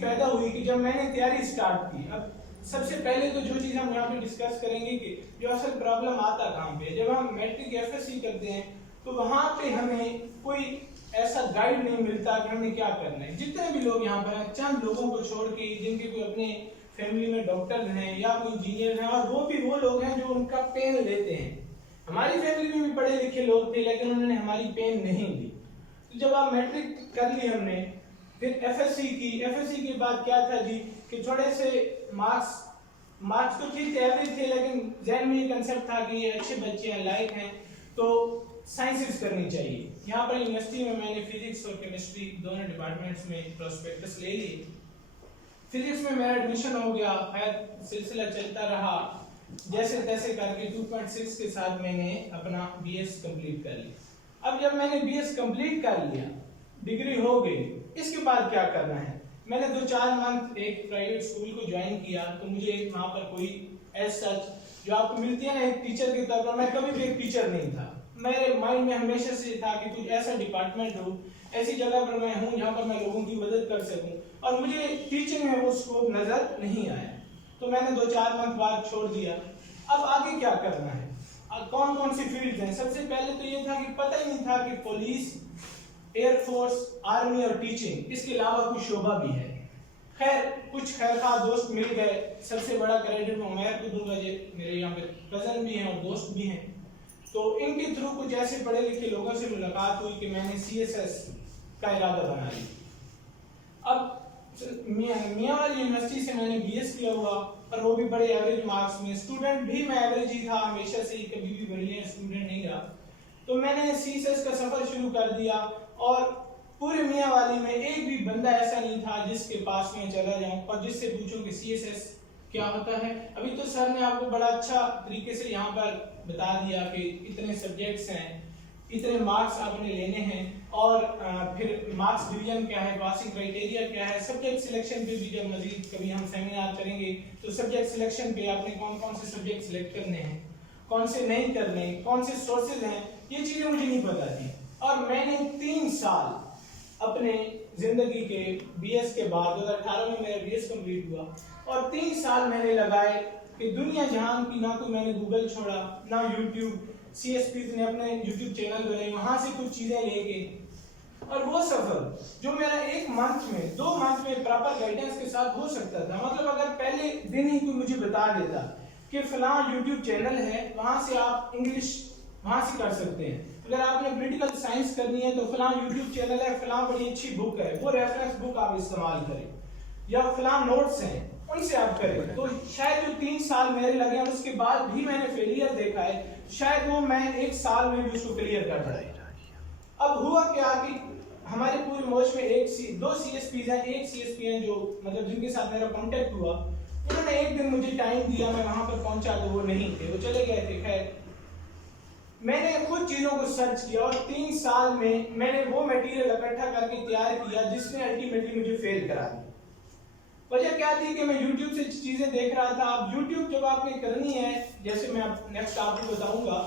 पैदा हुई कि जब मैंने तैयारी स्टार्ट की। अब सबसे पहले तो जो चीज़ हम यहाँ पे डिस्कस करेंगे कि जो असल प्रॉब्लम आता कहाँ पे, जब हम मैट्रिक एफएससी करते हैं तो वहाँ पे हमें कोई ऐसा गाइड नहीं मिलता कि हमें क्या करना है। जितने भी लोग यहाँ पर हैं, चंद लोगों को छोड़ के जिनके कोई अपने फैमिली में डॉक्टर हैं या कोई इंजीनियर हैं, और वो भी वो लोग हैं जो उनका पेन लेते हैं। हमारी फैमिली में भी पढ़े लिखे लोग थे लेकिन उन्होंने हमारी पेन नहीं ली। तो जब आप मैट्रिक कर ली हमने, फिर एफएससी की। एफएससी के बाद क्या था जी कि थोड़े से मार्क्स तो ठीक थे, एवरेज थे, लेकिन जहन में ये कंसेप्ट था कि ये अच्छे बच्चे हैं, लायक हैं, तो साइंसेस करनी चाहिए। यहाँ पर यूनिवर्सिटी में मैंने फिजिक्स और केमिस्ट्री दोनों डिपार्टमेंट्स में प्रोस्पेक्टस ले लिए। फिजिक्स में मेरा एडमिशन हो गया, खैर सिलसिला चलता रहा, जैसे तैसे करके 2.6 के साथ मैंने अपना बीएस कंप्लीट कर लिया। अब जब मैंने बीएस कंप्लीट कर लिया, डिग्री हो गई, इसके बाद क्या करना है। मैंने 2-4 मंथ एक प्राइवेट स्कूल को ज्वाइन किया, तो मुझे वहाँ पर कोई एज सच जो आपको मिलती है ना एक टीचर के तौर पर, मैं कभी भी एक टीचर नहीं था। मेरे माइंड में हमेशा से था कि कुछ ऐसा डिपार्टमेंट हो, ऐसी जगह पर मैं हूँ जहाँ पर मैं लोगों की मदद कर सकूँ, और मुझे टीचिंग में वो स्कोप नजर नहीं आया। तो मैंने 2-4 मंथ बाद छोड़ दिया। अब आगे क्या करना है, कौन कौन सी फील्ड हैं। सबसे पहले तो ये था कि पता ही नहीं था कि पुलिस, एयरफोर्स, आर्मी और टीचिंग, इसके अलावा कुछ शोबा भी है। खैर कुछ खैरखा दोस्त मिल गए। सबसे बड़ा क्रेडिट मैं उमैर को दूंगा, जो मेरे यहाँ पे कजन भी हैं और दोस्त भी हैं। तो इनके थ्रू कुछ ऐसे पढ़े लिखे लोगों से मुलाकात हुई कि मैंने सीएसएस का इरादा बना लिया। अब मियांवाली यूनिवर्सिटी से मैंने बीएस किया हुआ, और वो भी बड़े एवरेज मार्क्स में। स्टूडेंट भी मैं एवरेज ही था हमेशा से ही, कभी भी ब्रिलियंट स्टूडेंट नहीं रहा। तो मैंने सीएसएस का सफर शुरू कर दिया, और पूरे मियांवाली में एक भी बंदा ऐसा नहीं था जिसके पास में चला जाऊं और जिससे पूछूं कि सीएसएस क्या होता है। अभी तो सर ने आपको बड़ा अच्छा तरीके से यहाँ पर बता दिया कि इतने सब्जेक्ट्स हैं, इतने मार्क्स आपने लेने हैं, और फिर मार्क्स डिवीजन क्या है, पासिंग क्राइटेरिया क्या है। सब्जेक्ट सिलेक्शन पे भी जब मजीद कभी हम सेमिनार करेंगे तो सब्जेक्ट सिलेक्शन पे आपने कौन कौन से सब्जेक्ट सिलेक्ट करने हैं, कौन से नहीं करने, कौन से सोर्सेज हैं, ये चीजें मुझे नहीं पता थी। और मैंने 3 साल अपने जिंदगी के बीएस के बाद 2018 में मेरा बीएस कंप्लीट हुआ, और 3 साल मैंने लगाए कि दुनिया जहान की ना कोई मैंने गूगल छोड़ा, ना यूट्यूब। सीएसपी ने अपने यूट्यूब चैनल बनाए, वहां से कुछ चीजें लेके, और वो सफर जो मेरा 1 मंथ में 2 मंथ में प्रॉपर गाइडेंस के साथ हो सकता था। मतलब अगर पहले दिन ही कोई मुझे बता देता कि फलां यूट्यूब चैनल है, वहां से आप इंग्लिश वहां से कर सकते हैं, अगर आपने पॉलिटिकल साइंस करनी है तो फलां यूट्यूब चैनल है, फलां बड़ी अच्छी बुक है, वो रेफरेंस बुक आप इस्तेमाल करें, या फलां नोट्स हैं उनसे आप करें। तो शायद जो 3 साल मेरे लगे, और उसके बाद भी मैंने फेलियर देखा है, शायद वो मैं 1 साल में भी उसको क्लियर कर पाया। अब हुआ क्या कि हमारे पूरे मोच में 2 सीएसपीज हैं, एक सीएसपी हैं जो मतलब जिनके साथ मेरा कांटेक्ट हुआ, उन्होंने एक दिन मुझे टाइम दिया, मैं वहां पर पहुंचा तो वो नहीं थे, वो चले गए थे। खैर मैंने कुछ चीजों को सर्च किया, और 3 साल में मैंने वो मटेरियल इकट्ठा करके तैयार किया जिसने अल्टीमेटली मुझे फेल करा दिया। वजह क्या थी कि मैं YouTube से चीजें देख रहा था। अब YouTube जब आपने करनी है, जैसे मैं नेक्स्ट आपको बताऊंगा,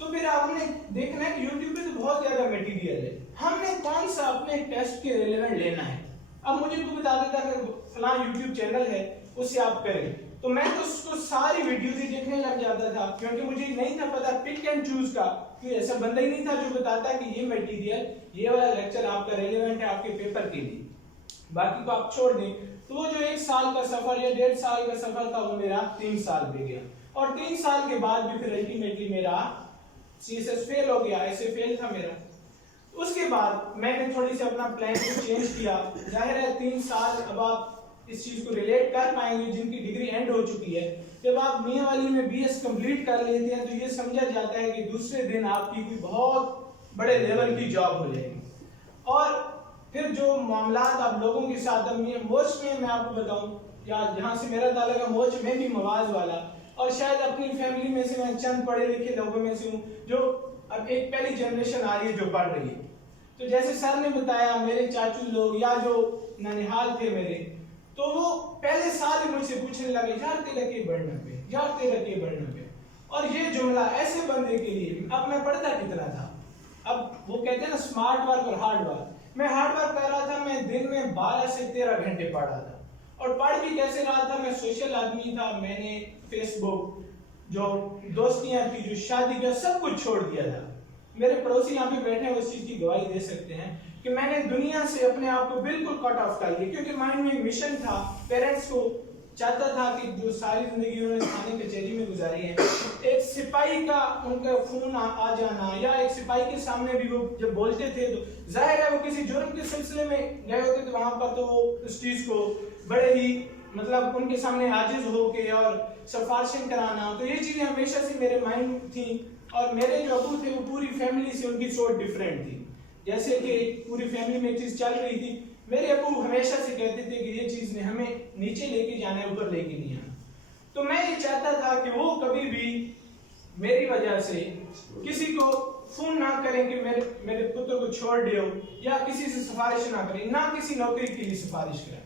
तो फिर आपने देखना है कि YouTube पे तो बहुत ज्यादा मटेरियल है, हमने कौन सा अपने टेस्ट के रिलेवेंट लेना है। अब मुझे तो बता देता कि फलां YouTube चैनल है, उससे आप करें, तो मैं तो उसको सारी वीडियो ही देखने लग जाता था, क्योंकि मुझे नहीं था पता पिक एंड चूज का। कि ऐसा बंदा ही नहीं था जो बताता कि ये मटेरियल, ये वाला लेक्चर आपका रेलेवेंट है आपके पेपर के लिए, बाकी को आप छोड़ दें। तो वो जो 1 साल का सफर या 1.5 साल का सफर था, वो मेरा 3 साल पे गया, और 3 साल के बाद भी फिर अल्टीमेटली मेरा सीएसएस फेल हो गया, ऐसे फेल था मेरा। उसके बाद मैंने थोड़ी सी अपना प्लान को चेंज किया। जाहिर है 3 साल अब आप इस चीज को रिलेट कर पाएंगे जिनकी डिग्री एंड हो चुकी है। जब आप मियांवाली में बीएस कंप्लीट कर लेते हैं तो ये समझा जाता है कि दूसरे दिन आपकी कोई बहुत बड़े लेवल की जॉब हो जाएगी। और फिर जो मामलात आप लोगों के साथ, मोच में मैं आपको बताऊं, या जहाँ से मेरा ताल्लुक है, मोच में भी मवाज वाला, और शायद अपनी फैमिली में से मैं चंद पढ़े लिखे लोगों में से हूँ जो अब एक पहली जनरेशन आ रही है जो पढ़ रही है। तो जैसे सर ने बताया, मेरे चाचू लोग या जो ननिहाल थे मेरे, तो वो पहले साल ही मुझसे पूछने लगे, यार तेरा के बढ़ने पे, यार तेरा के बढ़ने पे। और ये जुमला ऐसे बंदे के लिए, अब मैं पढ़ता कितना था, अब वो कहते हैं ना स्मार्ट वर्क और हार्ड वर्क, मैं हार्ड वर्क कर रहा था, मैं दिन में 12 से 13 घंटे पढ़ रहा था। और पढ़ भी कैसे रहा था, मैं सोशल आदमी था, मैंने फेसबुक, जो दोस्तियां थी, जो शादी का, सब कुछ छोड़ दिया था। मेरे पड़ोसी यहाँ पे बैठे हैं, उस चीज की गवाही दे सकते हैं कि मैंने दुनिया से अपने आप को बिल्कुल कट ऑफ कर लिया, क्योंकि माइंड में मिशन था। पेरेंट्स को चाहता था कि जो सारी जिंदगी उन्होंने थाने कचहरी में गुजारी है, एक सिपाही का उनका खून आ जाना, या एक सिपाही के सामने भी वो जब बोलते थे तो जाहिर है वो किसी जुर्म के सिलसिले में गए होते थे वहां पर, तो वो उस चीज को बड़े ही मतलब उनके सामने आजिज होके और सिफारिशें कराना, तो ये चीजें हमेशा से मेरे माइंड में थी। और मेरे जो अबू थे वो पूरी फैमिली से उनकी सोच डिफरेंट थी। जैसे कि पूरी फैमिली में एक चीज चल रही थी, मेरे अबू हमेशा से कहते थे कि ये चीज ने हमें नीचे लेके जाना है, ऊपर लेके नहीं आना। तो मैं ये चाहता था कि वो कभी भी मेरी वजह से किसी को फोन ना करें कि मेरे पुत्र को छोड़ दो, या किसी से सिफारिश ना करें, ना किसी नौकरी के लिए सिफारिश करें।